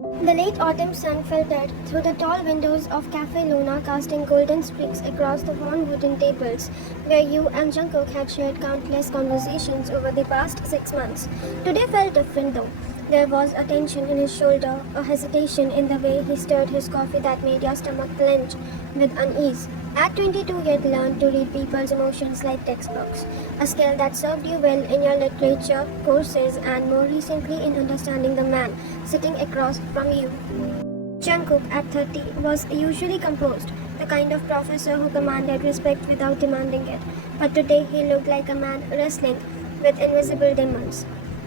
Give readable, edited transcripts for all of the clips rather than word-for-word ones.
The late autumn sun filtered through the tall windows of Cafe Luna, casting golden streaks across the worn wooden tables where you and Jungkook had shared countless conversations over the past 6 months. Today felt different though. There was a tension in his shoulder, a hesitation in the way he stirred his coffee that made your stomach clench with unease. At 22, he had learned to read people's emotions like textbooks, a skill that served you well in your literature courses and more recently in understanding the man sitting across from you. Jungkook, at 30, was usually composed, the kind of professor who commanded respect without demanding it. But today he looked like a man wrestling with invisible demons.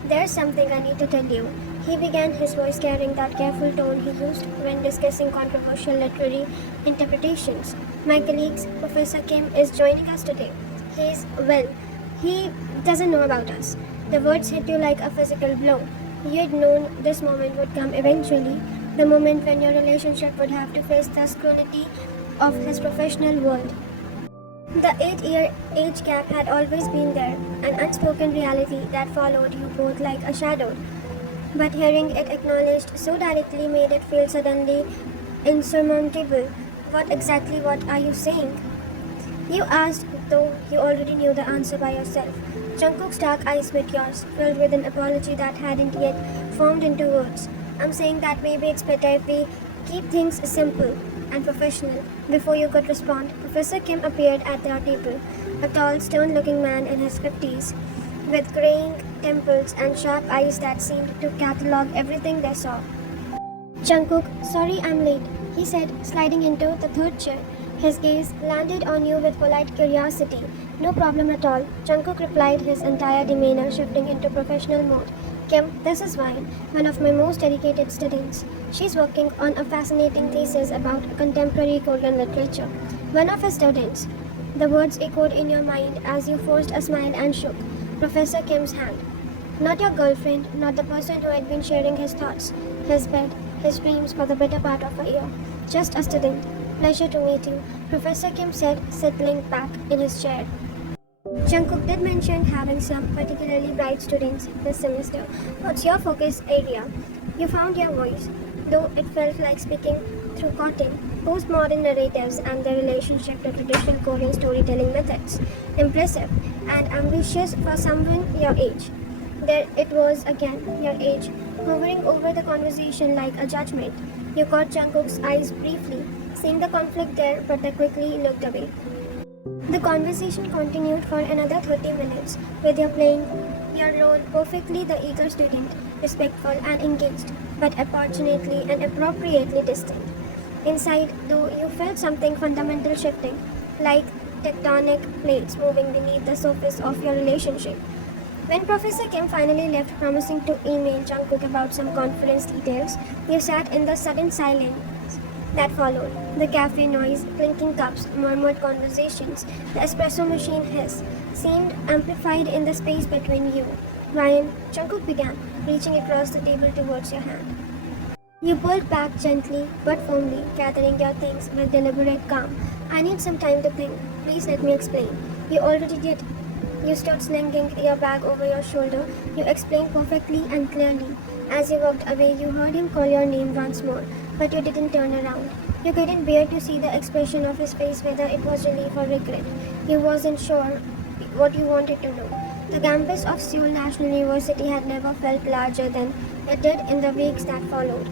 There's something I need to tell you. He began, his voice carrying that careful tone he used when discussing controversial literary interpretations. My colleague, Professor Kim, is joining us today. He doesn't know about us. The words hit you like a physical blow. You had known this moment would come eventually, the moment when your relationship would have to face the scrutiny of his professional world. The 8-year age gap had always been there, an unspoken reality that followed you both like a shadow. But hearing it acknowledged so directly made it feel suddenly insurmountable. What are you saying? You asked, though you already knew the answer by yourself. Jungkook's dark eyes met yours, filled with an apology that hadn't yet formed into words. I'm saying that maybe it's better if we keep things simple and professional. Before you could respond, Professor Kim appeared at their table, a tall, stern-looking man in his 50s, with graying temples and sharp eyes that seemed to catalog everything they saw. Jungkook, sorry I'm late, he said, sliding into the third chair. His gaze landed on you with polite curiosity. No problem at all, Jungkook replied, his entire demeanor shifting into professional mode. Kim, this is Vine, one of my most dedicated students. She's working on a fascinating thesis about contemporary Korean literature. One of his students. The words echoed in your mind as you forced a smile and shook Professor Kim's hand. Not your girlfriend, not the person who had been sharing his thoughts, his bed, his dreams for the better part of a year. Just a student. Pleasure to meet you, Professor Kim said, settling back in his chair. Jungkook did mention having some particularly bright students this semester. What's your focus area? You found your voice, though it felt like speaking through cotton, postmodern narratives and their relationship to traditional Korean storytelling methods. Impressive and ambitious for someone your age. There it was again, your age, hovering over the conversation like a judgment. You caught Jungkook's eyes briefly, seeing the conflict there, but they quickly looked away. The conversation continued for another 30 minutes, with you playing your role perfectly, the eager student, respectful and engaged, but unfortunately and appropriately distant. Inside, though, you felt something fundamental shifting, like tectonic plates moving beneath the surface of your relationship. When Professor Kim finally left, promising to email Jungkook about some conference details, you sat in the sudden silence that followed. The cafe noise, clinking cups, murmured conversations, the espresso machine hiss seemed amplified in the space between you. Ryan, Jungkook began, reaching across the table towards your hand. You pulled back gently but firmly, gathering your things with deliberate calm. I need some time to think. Please let me explain. You already did. You stood slinging your bag over your shoulder. You explained perfectly and clearly. As you walked away, you heard him call your name once more, but you didn't turn around. You couldn't bear to see the expression of his face, whether it was relief or regret. You wasn't sure what you wanted to know. The campus of Seoul National University had never felt larger than it did in the weeks that followed.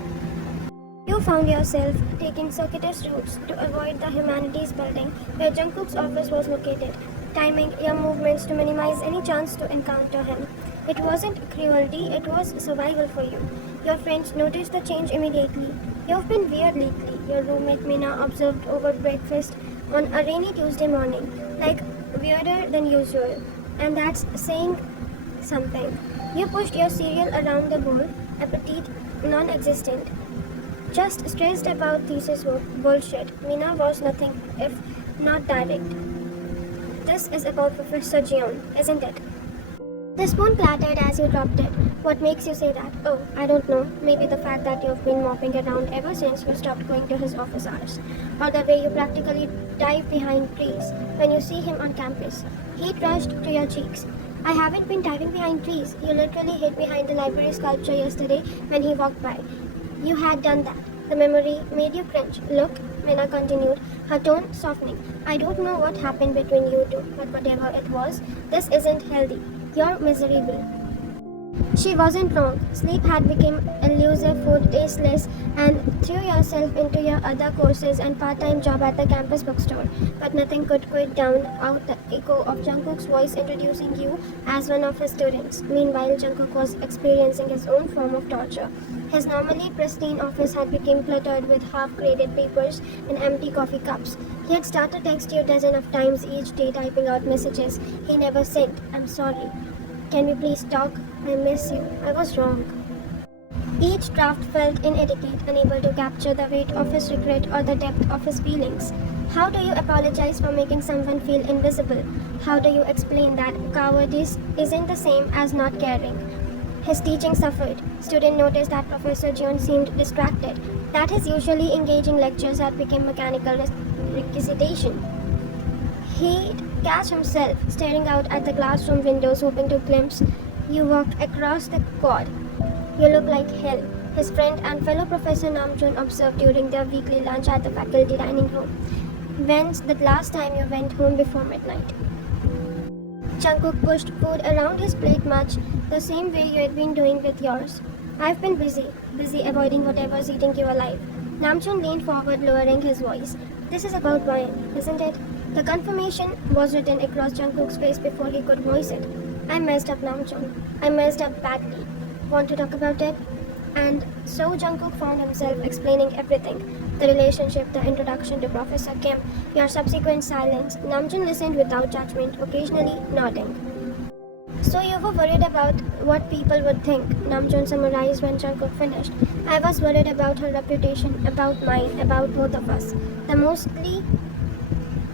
You found yourself taking circuitous routes to avoid the humanities building where Jungkook's office was located, timing your movements to minimize any chance to encounter him. It wasn't cruelty, it was survival for you. Your friends noticed the change immediately. You've been weird lately, your roommate Mina observed over breakfast on a rainy Tuesday morning, like weirder than usual. And that's saying something. You pushed your cereal around the bowl, appetite non-existent. Just stressed about thesis work, bullshit. Mina was nothing if not direct. This is about Professor Jeon, isn't it? The spoon clattered as you dropped it. What makes you say that? Oh, I don't know. Maybe the fact that you've been mopping around ever since you stopped going to his office hours. Or the way you practically dive behind trees when you see him on campus. Heat rushed to your cheeks. I haven't been diving behind trees. You literally hid behind the library sculpture yesterday when he walked by. You had done that. The memory made you cringe. Look, Minna continued, her tone softening. I don't know what happened between you two, but whatever it was, this isn't healthy. You're miserable. She wasn't wrong. Sleep had become elusive, food tasteless, and threw yourself into your other courses and part-time job at the campus bookstore. But nothing could quite drown out the echo of Jungkook's voice introducing you as one of his students. Meanwhile, Jungkook was experiencing his own form of torture. His normally pristine office had become cluttered with half-graded papers and empty coffee cups. He had started to text you dozens of times each day, typing out messages he never sent. I'm sorry. Can we please talk? I miss you. I was wrong. Each draft felt inadequate, unable to capture the weight of his regret or the depth of his feelings. How do you apologize for making someone feel invisible? How do you explain that cowardice isn't the same as not caring? His teaching suffered. Students noticed that Professor John seemed distracted, that his usually engaging lectures had become mechanical recitation. He'd catch himself staring out at the classroom windows, hoping to glimpse you walked across the quad. You look like hell, his friend and fellow Professor Namjoon observed during their weekly lunch at the faculty dining room. When's the last time you went home before midnight? Jungkook pushed food around his plate much the same way you had been doing with yours. I've been busy avoiding whatever's eating you alive. Namjoon leaned forward, lowering his voice. This is about Ryan, isn't it? The confirmation was written across Jungkook's face before he could voice it. I messed up, Namjoon. I messed up badly. Want to talk about it? And so Jungkook found himself explaining everything. The relationship, the introduction to Professor Kim, your subsequent silence. Namjoon listened without judgment, occasionally nodding. So you were worried about what people would think, Namjoon summarized when Jungkook finished. I was worried about her reputation, about mine, about both of us. The mostly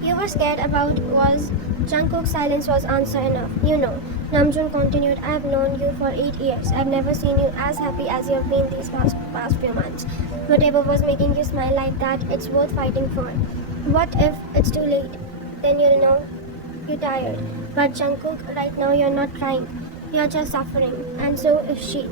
you were scared about was Jungkook's silence was answer enough. You know, Namjoon continued, I have known you for 8 years. I've never seen you as happy as you have been these past few months. Whatever was making you smile like that, it's worth fighting for. What if it's too late? Then you'll know you're tired. But Jungkook, right now you're not crying. You're just suffering. And so is she.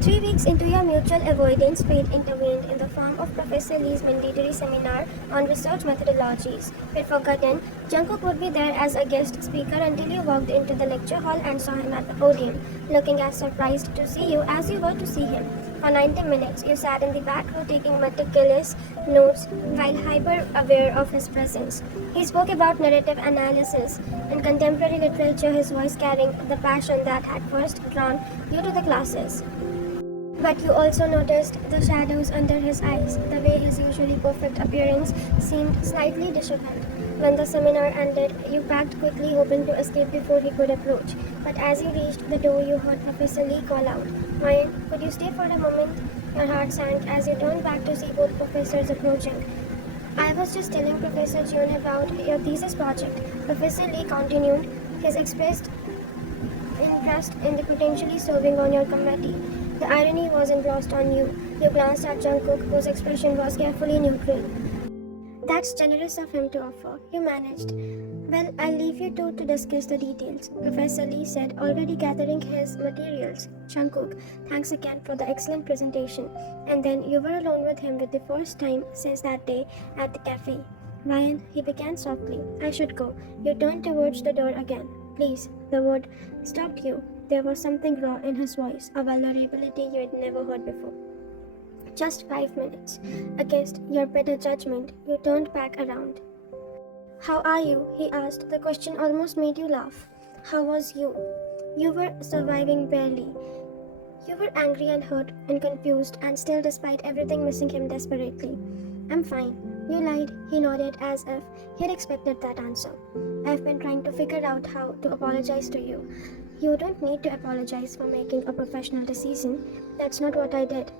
3 weeks into your mutual avoidance, fate intervened in the form of Professor Lee's mandatory seminar on research methodologies. We'd forgotten, Jungkook would be there as a guest speaker until you walked into the lecture hall and saw him at the podium, looking as surprised to see you as you were to see him. For 90 minutes, you sat in the back row taking meticulous notes while hyper-aware of his presence. He spoke about narrative analysis and contemporary literature, his voice carrying the passion that had first drawn you to the classes. But you also noticed the shadows under his eyes, the way his usually perfect appearance seemed slightly disheveled. When the seminar ended, you packed quickly, hoping to escape before he could approach. But as you reached the door, you heard Professor Lee call out, Ryan, could you stay for a moment? Your heart sank as you turned back to see both professors approaching. I was just telling Professor June about your thesis project. Professor Lee continued, his expressed interest in the potentially serving on your committee. The irony wasn't lost on you. You glanced at Jungkook, whose expression was carefully neutral. That's generous of him to offer. You managed. Well, I'll leave you two to discuss the details, Professor Lee said, already gathering his materials. Jungkook, thanks again for the excellent presentation. And then you were alone with him for the first time since that day at the cafe. Ryan, he began softly. I should go. You turned towards the door again. Please, the word stopped you. There was something raw in his voice, a vulnerability you had never heard before. Just 5 minutes. Against your better judgment, you turned back around. How are you? He asked. The question almost made you laugh. How was you? You were surviving barely. You were angry and hurt and confused, and still, despite everything, missing him desperately. I'm fine. You lied. He nodded as if he had expected that answer. I've been trying to figure out how to apologize to you. You don't need to apologize for making a professional decision. That's not what I did.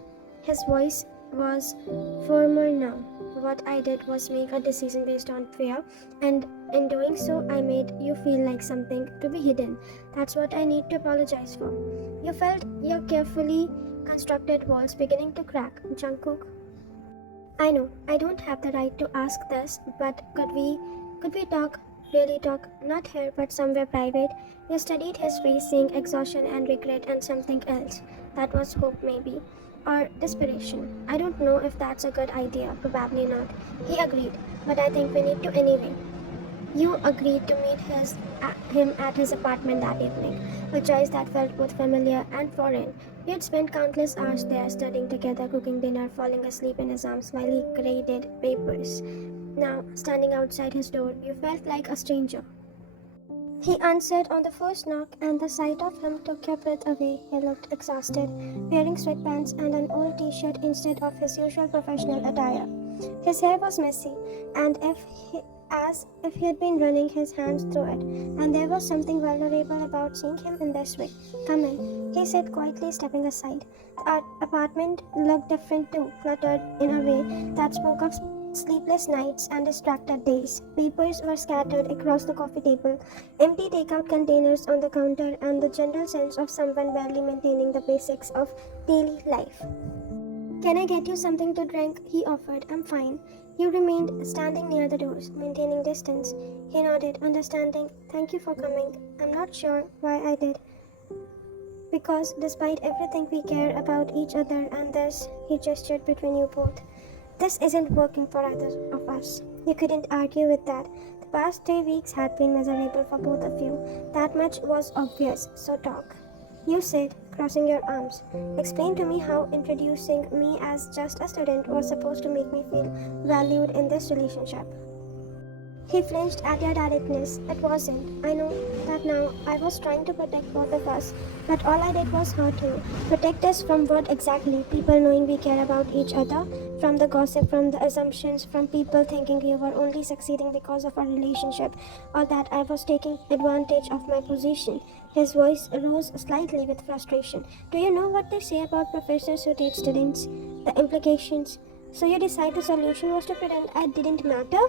His voice was firmer now. What I did was make a decision based on fear, and in doing so, I made you feel like something to be hidden. That's what I need to apologize for. You felt your carefully constructed walls beginning to crack, Jungkook. I know, I don't have the right to ask this, but could we talk? Really talk, not here but somewhere private. You studied his face, seeing exhaustion and regret and something else. That was hope, maybe. or desperation. I don't know if that's a good idea, probably not. He agreed, but I think we need to anyway. You agreed to meet him at his apartment that evening, a choice that felt both familiar and foreign. We had spent countless hours there studying together, cooking dinner, falling asleep in his arms while he graded papers. Now, standing outside his door, you felt like a stranger. He answered on the first knock, and the sight of him took your breath away. He looked exhausted, wearing sweatpants and an old t-shirt instead of his usual professional attire. His hair was messy, and as if he had been running his hands through it, and there was something vulnerable about seeing him in this way. "Come in," he said quietly, stepping aside. The apartment looked different too, cluttered in a way that spoke of sleepless nights and distracted days. Papers were scattered across the coffee table, empty takeout containers on the counter, and the general sense of someone barely maintaining the basics of daily life. "Can I get you something to drink?" he offered. "I'm fine." You remained standing near the doors, maintaining distance. He nodded, understanding. "Thank you for coming. I'm not sure why I did. Because despite everything we care about each other and this," he gestured between you both, "this isn't working for either of us." You couldn't argue with that. The past 3 weeks had been miserable for both of you. That much was obvious, so talk. You said, crossing your arms. "Explain to me how introducing me as just a student was supposed to make me feel valued in this relationship." He flinched at your directness. "It wasn't. I know that now. I was trying to protect both of us, but all I did was hurt you." "Protect us from what exactly?" "People knowing we care about each other. From the gossip, from the assumptions, from people thinking you were only succeeding because of our relationship, or that I was taking advantage of my position." His voice rose slightly with frustration. "Do you know what they say about professors who date students? The implications. So you decide the solution was to pretend I didn't matter?"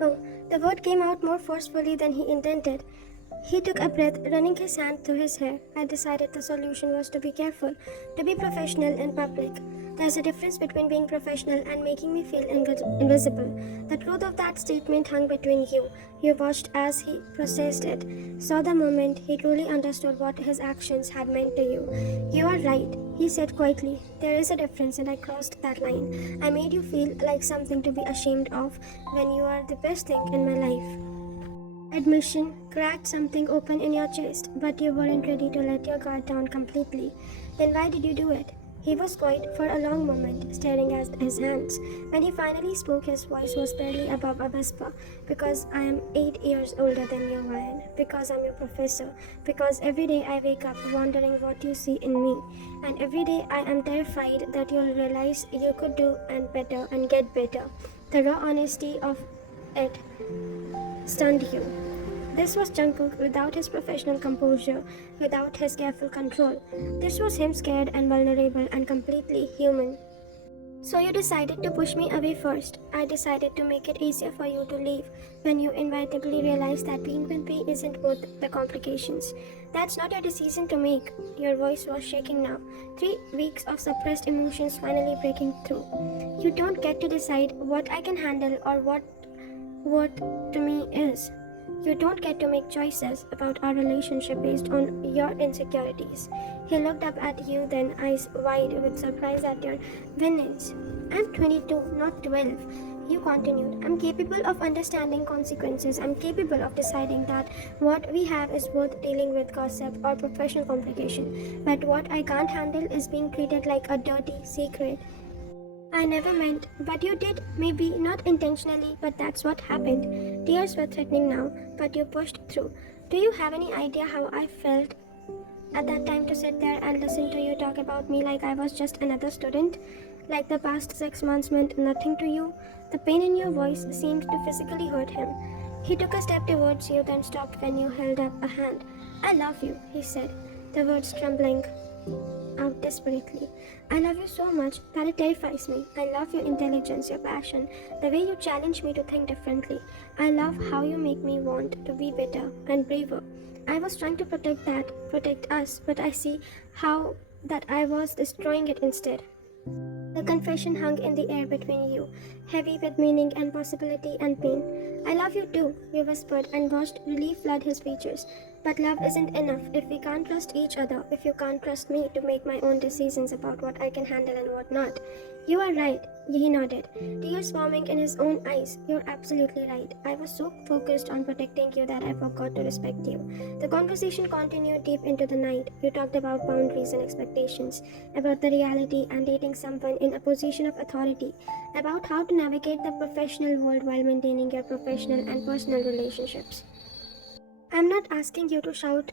Oh, the word came out more forcefully than he intended. He took a breath, running his hand through his hair. "I decided the solution was to be careful, to be professional in public. There's a difference between being professional and making me feel invisible." The truth of that statement hung between you. You watched as he processed it, saw the moment he truly understood what his actions had meant to you. "You are right," he said quietly. "There is a difference, and I crossed that line. I made you feel like something to be ashamed of when you are the best thing in my life." Admission cracked something open in your chest, but you weren't ready to let your guard down completely. "Then why did you do it?" He was quiet for a long moment, staring at his hands. When he finally spoke, his voice was barely above a whisper. "Because I am 8 years older than you, Ryan. Because I'm your professor. Because every day I wake up wondering what you see in me. And every day I am terrified that you'll realize you could do and better and get better." The raw honesty of it stunned you. This was Jungkook without his professional composure, without his careful control. This was him scared and vulnerable and completely human. "So you decided to push me away first. I decided to make it easier for you to leave when you inevitably realized that being with me isn't worth the complications. That's not a decision to make." Your voice was shaking now, 3 weeks of suppressed emotions finally breaking through. "You don't get to decide what I can handle or what to me is. You don't get to make choices about our relationship based on your insecurities." He looked up at you then, eyes wide with surprise at your vehemence. "I'm 22, not 12. You continued. "I'm capable of understanding consequences. I'm capable of deciding that what we have is worth dealing with gossip or professional complication. But what I can't handle is being treated like a dirty secret. I never meant, but you did. Maybe not intentionally, but that's what happened." Tears were threatening now, but you pushed through. "Do you have any idea how I felt at that time to sit there and listen to you talk about me like I was just another student? Like the past 6 months meant nothing to you?" The pain in your voice seemed to physically hurt him. He took a step towards you, then stopped when you held up a hand. "I love you," he said, the words trembling out desperately. "I love you so much that it terrifies me. I love your intelligence, your passion, the way you challenge me to think differently. I love how you make me want to be better and braver. I was trying to protect us, but I see how that I was destroying it instead." The confession hung in the air between you, heavy with meaning and possibility and pain. "I love you too," you whispered and watched relief flood his features. But love isn't enough if we can't trust each other, if you can't trust me to make my own decisions about what I can handle and what not. You are right, he nodded, tears forming in his own eyes. You're absolutely right. I was so focused on protecting you that I forgot to respect you. The conversation continued deep into the night. You talked about boundaries and expectations, about the reality and dating someone in a position of authority, about how to navigate the professional world while maintaining your professional and personal relationships. I'm not asking you to shout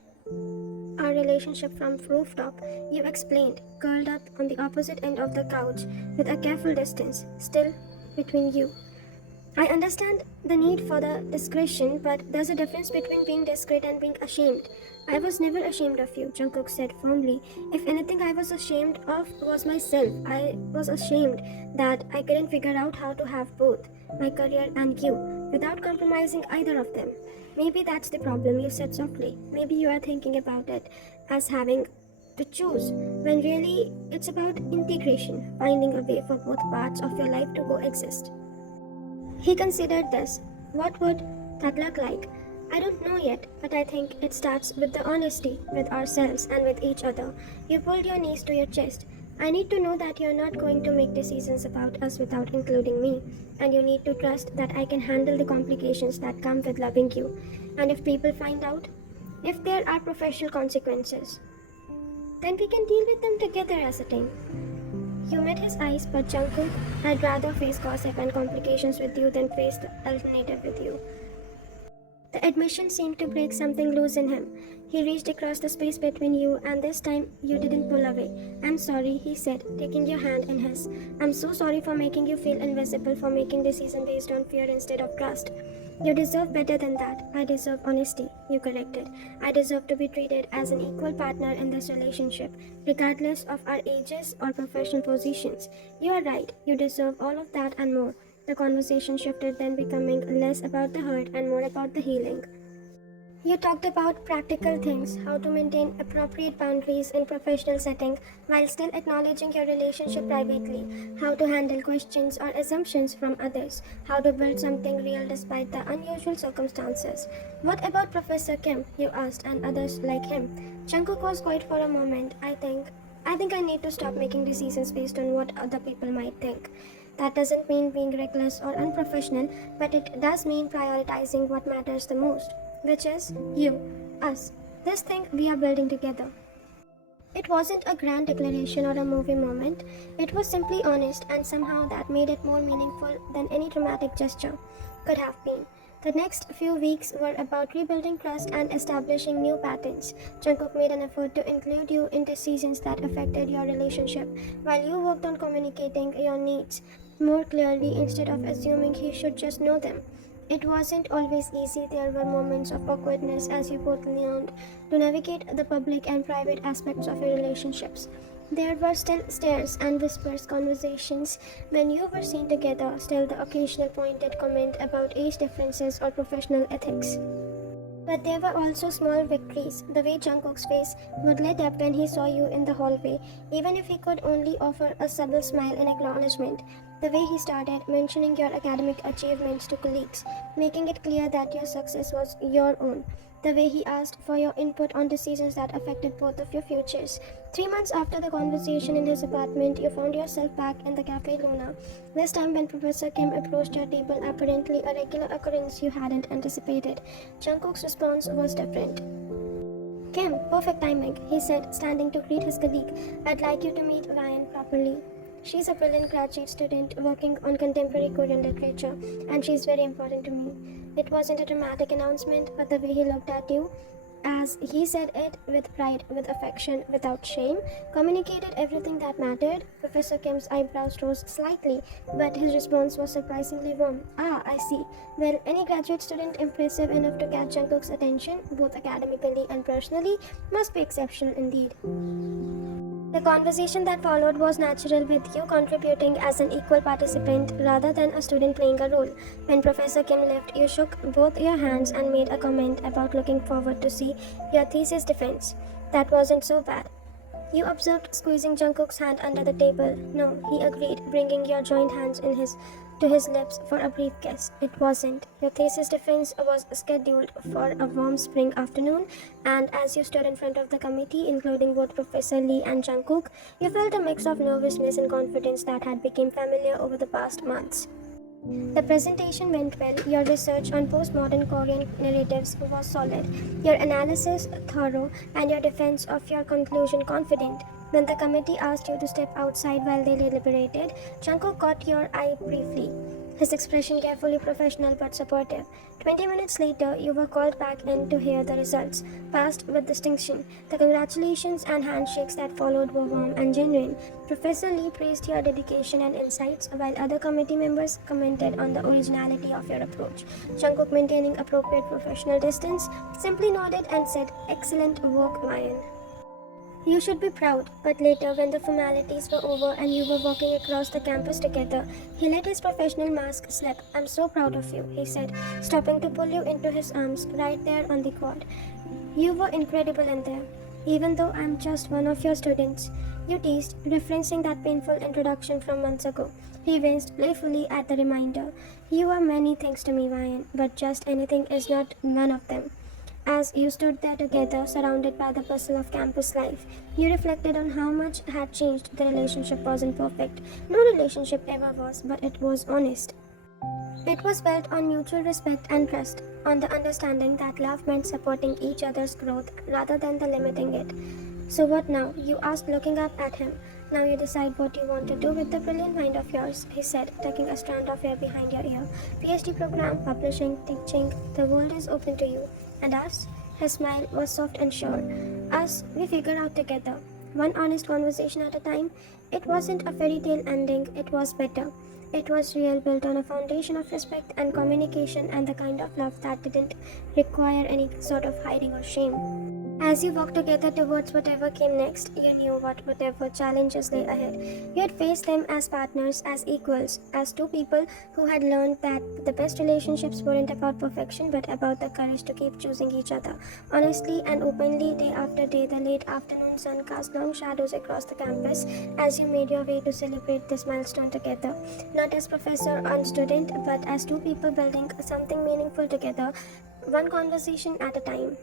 our relationship from rooftop, you explained, curled up on the opposite end of the couch with a careful distance still between you. I understand the need for the discretion, but there's a difference between being discreet and being ashamed. I was never ashamed of you, Jungkook said firmly. If anything I was ashamed of was myself. I was ashamed that I couldn't figure out how to have both, my career and you, without compromising either of them. Maybe that's the problem, you said softly. Maybe you are thinking about it as having to choose, when really it's about integration, finding a way for both parts of your life to coexist. He considered this. What would that look like? I don't know yet, but I think it starts with the honesty with ourselves and with each other. You pulled your knees to your chest. I need to know that you're not going to make decisions about us without including me, and you need to trust that I can handle the complications that come with loving you. And if people find out, if there are professional consequences, then we can deal with them together as a team. You met his eyes, but Jungkook, I'd rather face gossip and complications with you than face the alternative with you. The admission seemed to break something loose in him. He reached across the space between you, and this time you didn't pull away. I'm sorry, he said, taking your hand in his. I'm so sorry for making you feel invisible, for making decisions based on fear instead of trust. You deserve better than that. I deserve honesty, you corrected. I deserve to be treated as an equal partner in this relationship, regardless of our ages or professional positions. You are right, you deserve all of that and more. The conversation shifted, then becoming less about the hurt and more about the healing. You talked about practical things, how to maintain appropriate boundaries in professional setting while still acknowledging your relationship privately, how to handle questions or assumptions from others, how to build something real despite the unusual circumstances. What about Professor Kim? You asked, and others like him. Jungkook was quiet for a moment. I think I need to stop making decisions based on what other people might think. That doesn't mean being reckless or unprofessional, but it does mean prioritizing what matters the most, which is you, us, this thing we are building together. It wasn't a grand declaration or a movie moment, it was simply honest, and somehow that made it more meaningful than any dramatic gesture could have been. The next few weeks were about rebuilding trust and establishing new patterns. Jungkook made an effort to include you in decisions that affected your relationship, while you worked on communicating your needs more clearly instead of assuming he should just know them. It wasn't always easy. There were moments of awkwardness as you both learned to navigate the public and private aspects of your relationships. There were still stares and whispers conversations when you were seen together, still the occasional pointed comment about age differences or professional ethics. But there were also small victories, the way Jungkook's face would light up when he saw you in the hallway, even if he could only offer a subtle smile in acknowledgement, the way he started mentioning your academic achievements to colleagues, making it clear that your success was your own, the way he asked for your input on decisions that affected both of your futures. 3 months after the conversation in his apartment, you found yourself back in the Cafe Luna, this time when Professor Kim approached your table, apparently a regular occurrence you hadn't anticipated. Jungkook's response was different. Kim, perfect timing, he said, standing to greet his colleague. I'd like you to meet Ryan properly. She's a brilliant graduate student working on contemporary Korean literature, and she's very important to me. It wasn't a dramatic announcement, but the way he looked at you, as he said it with pride, with affection, without shame, communicated everything that mattered. Professor Kim's eyebrows rose slightly, but his response was surprisingly warm. Ah, I see. Well, any graduate student impressive enough to catch Jungkook's attention, both academically and personally, must be exceptional indeed. The conversation that followed was natural, with you contributing as an equal participant rather than a student playing a role. When Professor Kim left, you shook both your hands and made a comment about looking forward to see your thesis defense. That wasn't so bad. You observed squeezing Jungkook's hand under the table. No, he agreed, bringing your joined hands to his lips for a brief kiss. It wasn't. Your thesis defense was scheduled for a warm spring afternoon, and as you stood in front of the committee, including both Professor Lee and Jungkook, you felt a mix of nervousness and confidence that had become familiar over the past months. The presentation went well, your research on postmodern Korean narratives was solid, your analysis thorough, and your defense of your conclusion confident. When the committee asked you to step outside while they deliberated, Jungkook caught your eye briefly, his expression carefully professional but supportive. 20 minutes later, you were called back in to hear the results, passed with distinction. The congratulations and handshakes that followed were warm and genuine. Professor Lee praised your dedication and insights, while other committee members commented on the originality of your approach. Jungkook, maintaining appropriate professional distance, simply nodded and said, "Excellent work, Ryan. You should be proud." But later, when the formalities were over and you were walking across the campus together, he let his professional mask slip. "I'm so proud of you," he said, stopping to pull you into his arms right there on the quad. "You were incredible in there, even though I'm just one of your students," you teased, referencing that painful introduction from months ago. He winced playfully at the reminder. "You are many things to me, Ryan, but just anything is not one of them." As you stood there together, surrounded by the bustle of campus life, you reflected on how much had changed. The relationship wasn't perfect. No relationship ever was, but it was honest. It was built on mutual respect and trust, on the understanding that love meant supporting each other's growth rather than the limiting it. "So what now?" you asked, looking up at him. "Now you decide what you want to do with the brilliant mind of yours," he said, tucking a strand of hair behind your ear. "PhD program, publishing, teaching, the world is open to you. And us?" His smile was soft and sure. "Us, we figure out together. One honest conversation at a time." It wasn't a fairy tale ending, it was better. It was real, built on a foundation of respect and communication and the kind of love that didn't require any sort of hiding or shame. As you walked together towards whatever came next, you knew whatever challenges lay ahead. You had faced them as partners, as equals, as two people who had learned that the best relationships weren't about perfection but about the courage to keep choosing each other. Honestly and openly, day after day, the late afternoon sun cast long shadows across the campus as you made your way to celebrate this milestone together. Not as professor and student, but as two people building something meaningful together, one conversation at a time.